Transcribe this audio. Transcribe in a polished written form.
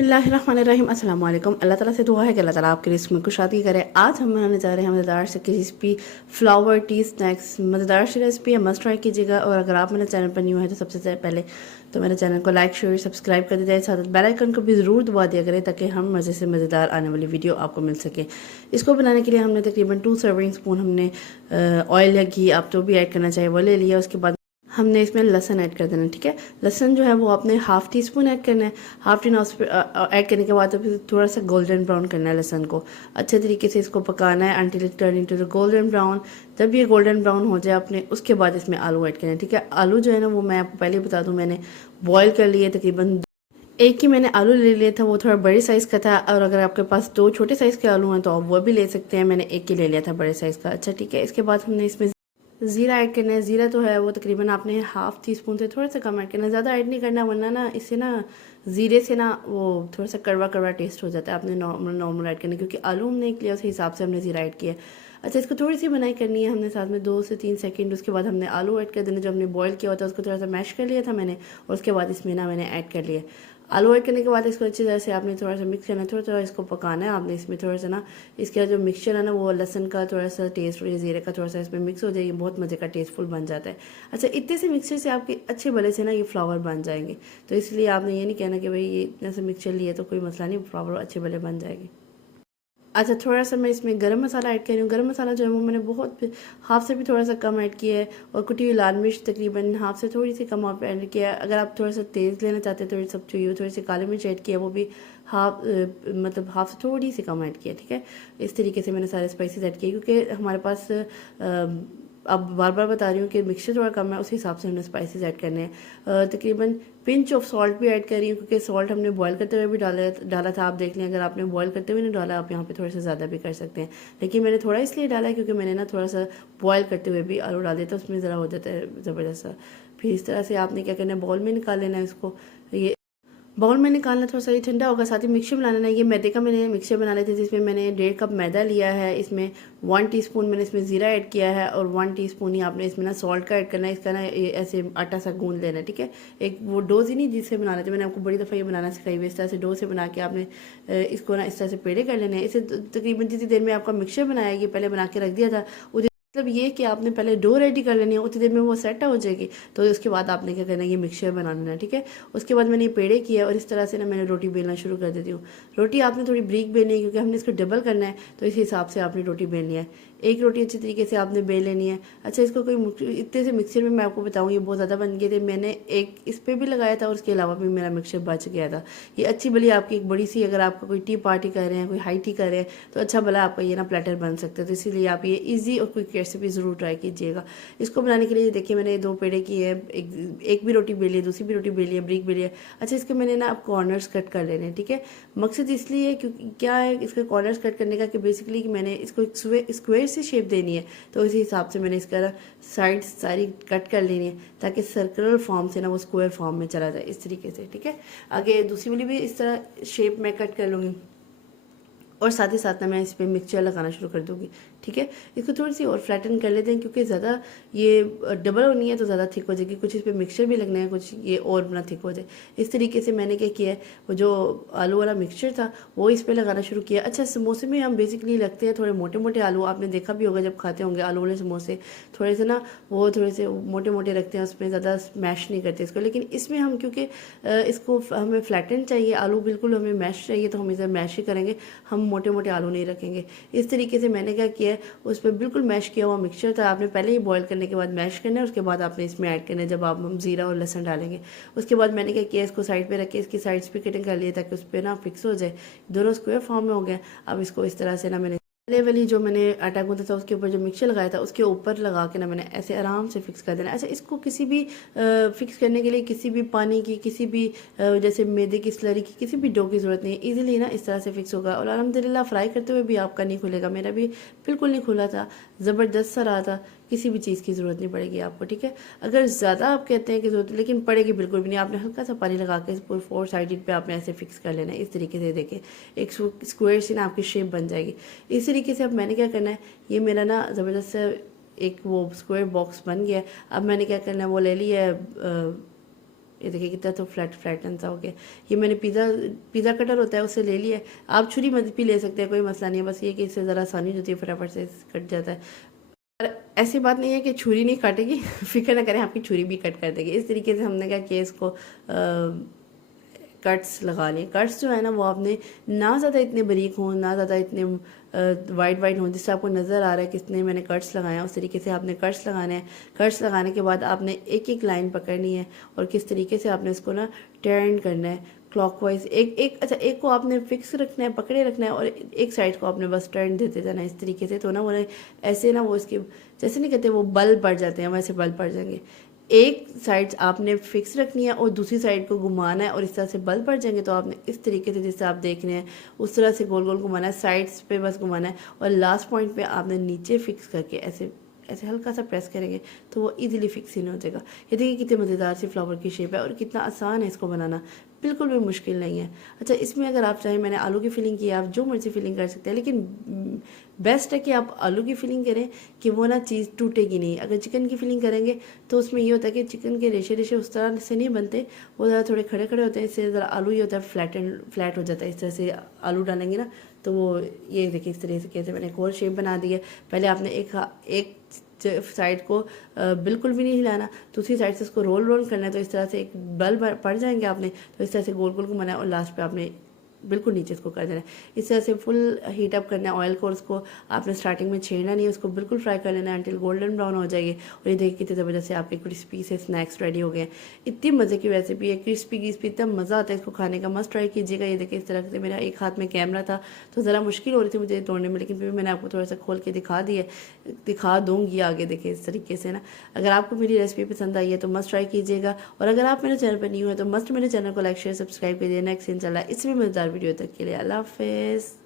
बिस्मिल्लाहिर्रहमानिर्रहीम अस्सलाम वालेकुम। अल्लाह ताला से दुआ है कि अल्लाह ताला आपके रिस्क में कुशादगी करे। आज हम बनाने जा रहे हैं मज़ेदार से क्रिस्पी फ्लावर टी स्नैक्स। मज़ेदार सी रेसिपी है, मस्ट ट्राई कीजिएगा। और अगर आप मेरे चैनल पर न्यू है तो सबसे पहले तो मेरे चैनल को लाइक शेयर सब्सक्राइब कर दीजिए, साथ बेल आइकन को भी ज़रूर दबा दिया करें ताकि हम मज़े से मज़ेदार आने वाली वीडियो आपको मिल सके। इसको बनाने के लिए हमने तकरीबन 2 सर्विंग स्पून हमने ऑयल या घी आप जो भी ऐड करना चाहिए वो ले लिया। उसके बाद हमने इसमें लहसन ऐड कर देना, ठीक है। लहसन जो है वो आपने हाफ़ टी स्पून ऐड करना है। हाफ़ टी ऐड करने के बाद फिर थोड़ा सा गोल्डन ब्राउन करना है लहसन को। अच्छे तरीके से इसको पकाना है until it turn into the golden brown. जब ये गोल्डन ब्राउन हो जाए आपने उसके बाद इसमें आलू ऐड करना है, ठीक है। आलू जो है ना वो मैं आपको पहले बता दूँ, मैंने बॉयल कर लिए तकरीबन एक ही मैंने आलू ले लिया था, वो थोड़ा बड़े साइज़ का था। और अगर आपके पास 2 छोटे साइज़ के आलू हैं तो आप वो भी ले सकते हैं। मैंने एक ही ले लिया था बड़े साइज़ का। अच्छा ठीक है, इसके बाद हमने इसमें ज़ीरा ऐड करना है। ज़ीरा तो है वो तकरीबन आपने हाफ़ टी स्पून से थोड़ा सा कम ऐड करना है, ज़्यादा ऐड नहीं करना, वरना ना इससे ना ज़ीरे से ना वो थोड़ा सा कड़वा कड़वा टेस्ट हो जाता है। आपने नॉर्मल ऐड करना है क्योंकि आलू हमने एक लिया उस हिसाब से हमने ज़ीरा ऐड किया है। अच्छा, इसको थोड़ी सी बनाई करनी है हमने साथ में 2 से 3 सेकंड। उसके बाद हमने आलू ऐड कर देना, जो हमने बॉयल किया होता है उसको थोड़ा सा मैश कर लिया था मैंने, और उसके बाद इसमें ना मैंने ऐड कर लिया। आलू ऐड करने के बाद इसको अच्छी तरह से आपने थोड़ा सा मिक्स करना है, थोड़ा थोड़ा इसको पकाना है आपने। इसमें थोड़ा सा ना इसका जो मिक्सचर है ना वो लहसन का थोड़ा सा टेस्ट और ये जीरे का थोड़ा सा इसमें मिक्स हो जाएगी, बहुत मज़े का टेस्टफुल बन जाता है। अच्छा, इतने से मिक्सचर से आपके अच्छे भले से ना ये फ्लावर बन जाएंगे। तो इसलिए आपने ये नहीं कहना कि भाई ये इतने से मिक्सचर लिए तो कोई मसला नहीं, फ्लावर अच्छे भले बन जाएंगे। अच्छा, थोड़ा सा मैं इसमें गरम मसाला ऐड कर रही हूँ। गरम मसाला जो है वो मैंने बहुत हाफ से भी थोड़ा सा कम ऐड किया है। और कुटी हुई लाल मिर्च तकरीबन हाफ से थोड़ी सी कम आप ऐड किया है। अगर आप थोड़ा सा तेज़ लेना चाहते हैं थोड़ी सब चाहिए, थोड़ी सी काली मिर्च ऐड किया है, वो भी हाफ मतलब हाफ से थोड़ी सी कम ऐड किया, ठीक है। इस तरीके से मैंने सारे स्पाइसेस ऐड किए क्योंकि हमारे पास अब बार बार बता रही हूँ कि मिक्सचर थोड़ा कम है, उस हिसाब से हमने स्पाइसेस ऐड करने हैं। तकरीबन पिंच ऑफ सॉल्ट भी ऐड कर रही हूँ क्योंकि सॉल्ट हमने बॉयल करते हुए भी डाला था। आप देख लें, अगर आपने बॉयल करते हुए नहीं डाला आप यहाँ पे थोड़ा सा ज़्यादा भी कर सकते हैं, लेकिन मैंने थोड़ा इसलिए डाला है क्योंकि मैंने ना थोड़ा सा बॉयल करते हुए भी आलू डाले तो उसमें ज़रा हो जाता है ज़बरदस्त सा। फिर इस तरह से आपने क्या करना है, बॉल में निकाल लेना है इसको। ये बाउल में निकालना थोड़ा सा ये ठंडा होगा, साथ ही मिक्सचर बनाना है। ये मैदे का मैंने मिक्सचर बना लेते थे जिसमें मैंने 1.5 कप मैदा लिया है। इसमें 1 टीस्पून मैंने इसमें ज़ीरा ऐड किया है और 1 टीस्पून ही आपने इसमें ना सॉल्ट का ऐड करना है। इसका ना ये ऐसे आटा सा गूंद लेना है, ठीक है। एक वो डो ही नहीं जिससे बना लेते, मैंने आपको बड़ी दफ़ा ये बनाना सिखाई हुई। इस तरह से डो से बना के आपने इसको ना इस तरह से पेड़े कर लेने हैं। इसे तकरीबन जितनी देर में आपका मिक्सचर बनाया ये पहले बना के रख दिया था, मतलब ये कि आपने पहले डो रेडी कर लेनी है, उतनी देर में वो सेट हो जाएगी। तो उसके बाद आपने क्या करना है, ये मिक्सचर बना लेना, ठीक है। उसके बाद मैंने ये पेड़े किया और इस तरह से ना मैंने रोटी बेलना शुरू कर देती हूँ। रोटी आपने थोड़ी ब्रीक बेलनी है क्योंकि हमने इसको डबल करना है, तो इस हिसाब से आपने रोटी बेलनी है। एक रोटी अच्छी तरीके से आपने बेल लेनी है। अच्छा, इसको कोई इतने से मिक्सचर में मैं आपको बताऊँ ये बहुत ज़्यादा बन गए थे। मैंने एक इस पर भी लगाया था और उसके अलावा भी मेरा मिक्सचर बच गया था। ये अच्छी भली आपकी एक बड़ी सी, अगर आपका कोई टी पार्टी कर रहे हैं, कोई हाई टी कर रहे हैं तो अच्छा भला आपका ये ना प्लेटर बन सकता है। तो इसीलिए आप ये ईजी और क्विक रेसिपी ज़रूर ट्राई कीजिएगा। इसको बनाने के लिए देखिए मैंने 2 पेड़े किए हैं, एक भी रोटी बेली है, दूसरी भी रोटी बेली है, ब्रिक बेली है। अच्छा, इसके मैंने ना अब कॉर्नर्स कट कर लेने हैं, ठीक है। मकसद इसलिए क्योंकि क्या है इसके कॉर्नर्स कट करने का कि बेसिकली मैंने इसको एक स्क्वायर सी शेप देनी है, तो इसी हिसाब से मैंने इसका साइड सारी कट कर लेनी है ताकि सर्कुलर फॉर्म से ना वो स्क्वायर फॉर्म में चला जाए, इस तरीके से, ठीक है। आगे दूसरी वाली भी इस तरह शेप में कट कर लूँगी और साथ ही साथ ना मैं इस पर मिक्सचर लगाना शुरू कर दूँगी, ठीक है। इसको थोड़ी सी और फ्लैटन कर लेते हैं क्योंकि ज़्यादा ये डबल होनी है तो ज़्यादा थिक हो जाएगी। कुछ इस पर मिक्सचर भी लगना है, कुछ ये और ना थिक हो जाए। इस तरीके से मैंने क्या किया है, वो जो आलू वाला मिक्सचर था वो इस पर लगाना शुरू किया। अच्छा, समोसे में हम बेसिकली लगते हैं थोड़े मोटे मोटे आलू, आपने देखा भी होगा जब खाते होंगे आलू वाले समोसे, थोड़े से ना वो थोड़े से मोटे मोटे रखते हैं, उसमें ज़्यादा मैश नहीं करते इसको। लेकिन इसमें हम क्योंकि इसको हमें फ्लैटन चाहिए, आलू बिल्कुल हमें मैश चाहिए, तो हम इसे मैश ही करेंगे, हम मोटे मोटे आलू नहीं रखेंगे। इस तरीके से मैंने क्या किया है, उस पर बिल्कुल मैश किया हुआ मिक्सचर था। आपने पहले ही बॉईल करने के बाद मैश करना है, उसके बाद आपने इसमें ऐड करना है जब आप हम ज़ीरा और लहसुन डालेंगे। उसके बाद मैंने क्या किया, इसको साइड पे रख के इसकी साइड्स पे कटिंग कर लिया ताकि उस पर ना फिक्स हो जाए, दोनों स्क्वायर फॉर्म में हो गए। अब इसको इस तरह से ना मैंने पहले वाली जो मैंने आटा गूंथा था उसके ऊपर जो मिक्सचर लगाया था उसके ऊपर लगा के ना मैंने ऐसे आराम से फिक्स कर देना। अच्छा, इसको किसी भी फिक्स करने के लिए किसी भी पानी की, किसी भी जैसे मैदे की स्लरी की, किसी भी डो की ज़रूरत नहीं है। इजीली ना इस तरह से फिक्स होगा और अल्हम्दुलिल्लाह फ्राई करते हुए भी आपका नहीं खुलेगा। मेरा भी बिल्कुल नहीं खुला था, ज़बरदस्त सा रहा था। किसी भी चीज़ की ज़रूरत नहीं पड़ेगी आपको, ठीक है। अगर ज़्यादा आप कहते हैं कि ज़रूरत, लेकिन पड़ेगी बिल्कुल भी नहीं। आपने हल्का सा पानी लगा के पूरे 4 साइडेड पे आपने ऐसे फिक्स कर लेना है। इस तरीके से देखें एक स्क्वायर सी ना आपकी शेप बन जाएगी। इस तरीके से अब मैंने क्या करना है, ये मेरा ना ज़बरदस्त एक वो स्क्वायर बॉक्स बन गया है। अब मैंने क्या करना है, वो ले लिया है ये देखिए कितना तो फ्लैटन सा हो गया। ये मैंने पिज़्ज़ा कटर होता है उससे ले लिया है। आप छुरी मदद भी ले सकते हैं, कोई मसला नहीं है, बस ये कि इससे ज़रा आसानी होती है, फटाफट से कट जाता है। और ऐसी बात नहीं है कि छुरी नहीं काटेगी फिक्र ना करें, आपकी छुरी भी कट कर देगी। इस तरीके से हमने क्या किया, इसको कट्स लगा लिए। कट्स जो है ना वो आपने ना ज़्यादा इतने बारीक हों, ना ज़्यादा इतने वाइट हों, जिससे आपको नज़र आ रहा है कितने मैंने कट्स लगाए हैं, उस तरीके से आपने कट्स लगाने हैं। कट्स लगाने के बाद आपने एक एक लाइन पकड़नी है और किस तरीके से आपने इसको ना टर्न करना है क्लॉकवाइज। अच्छा, एक को आपने फिक्स रखना है, पकड़े रखना है, और एक साइड को आपने बस टर्न देते जाना है इस तरीके से। तो ना वो ऐसे ना वो इसके जैसे नहीं कहते वो बल पड़ जाते हैं, वैसे बल पड़ जाएंगे। एक साइड आपने फिक्स रखनी है और दूसरी साइड को घुमाना है, और इस तरह से बल पड़ जाएंगे। तो आपने इस तरीके से जैसे आप देख रहे हैं उस तरह से गोल गोल घुमाना है, साइड्स पे बस घुमाना है, और लास्ट पॉइंट पे आपने नीचे फिक्स करके ऐसे ऐसे हल्का सा प्रेस करेंगे तो वो इजीली फिक्स इन हो जाएगा। ये देखिए कितने मज़ेदार सी फ्लावर की शेप है और कितना आसान है इसको बनाना, बिल्कुल भी मुश्किल नहीं है। अच्छा, इसमें अगर आप चाहें, मैंने आलू की फिलिंग की है, आप जो मर्जी फिलिंग कर सकते हैं, लेकिन बेस्ट है कि आप आलू की फिलिंग करें कि वो ना चीज़ टूटेगी नहीं। अगर चिकन की फिलिंग करेंगे तो उसमें ये होता है कि चिकन के रेशे रेशे उस तरह से नहीं बनते, वो ज़रा थोड़े खड़े खड़े होते हैं। इससे ज़रा आलू ये होता है फ्लैट हो जाता है। इस तरह से आलू डालेंगे ना तो वो ये देखिए इस तरीके से कैसे मैंने एक और शेप बना दी है। पहले आपने एक साइड को बिल्कुल भी नहीं हिलाना, दूसरी साइड से इसको रोल करना है। तो इस तरह से एक बल पड़ जाएंगे आपने, तो इस तरह से गोल गोल घुमाना है और लास्ट पे आपने बिल्कुल नीचे इसको कर देना है। इस तरह से फुल हीट अप करना है ऑयल को, उसको आपने स्टार्टिंग में छेड़ना नहीं है, उसको बिल्कुल फ्राई कर लेना है अंटिल गोल्डन ब्राउन हो जाएगी। और ये देखिए कितनी ज़बरदस्त से आपके क्रिस्पी से स्नैक्स रेडी हो गए हैं। इतनी मज़े की रेसिपी है, क्रिस्पी इतना मज़ा आता है इसको खाने का, मस्ट ट्राई कीजिएगा। ये देखिए इस तरह से मेरा एक हाथ में कैमरा था तो ज़रा मुश्किल हो रही थी मुझे तोड़ने में, लेकिन फिर मैंने आपको थोड़ा सा खोल के दिखा दूँगी आगे। देखिए इस तरीके से ना, अगर आपको मेरी रेसिपी पसंद आई है तो मस्ट ट्राई कीजिएगा। और अगर आप मेरे चैनल पर न्यू है तो मस्ट मेरे चैनल को लाइक शेयर सब्सक्राइब कीजिए। नेक्स्ट इंशाल्लाह इसमें मज़ेदार वीडियो तक के लिए अल्लाह हाफ़िज़।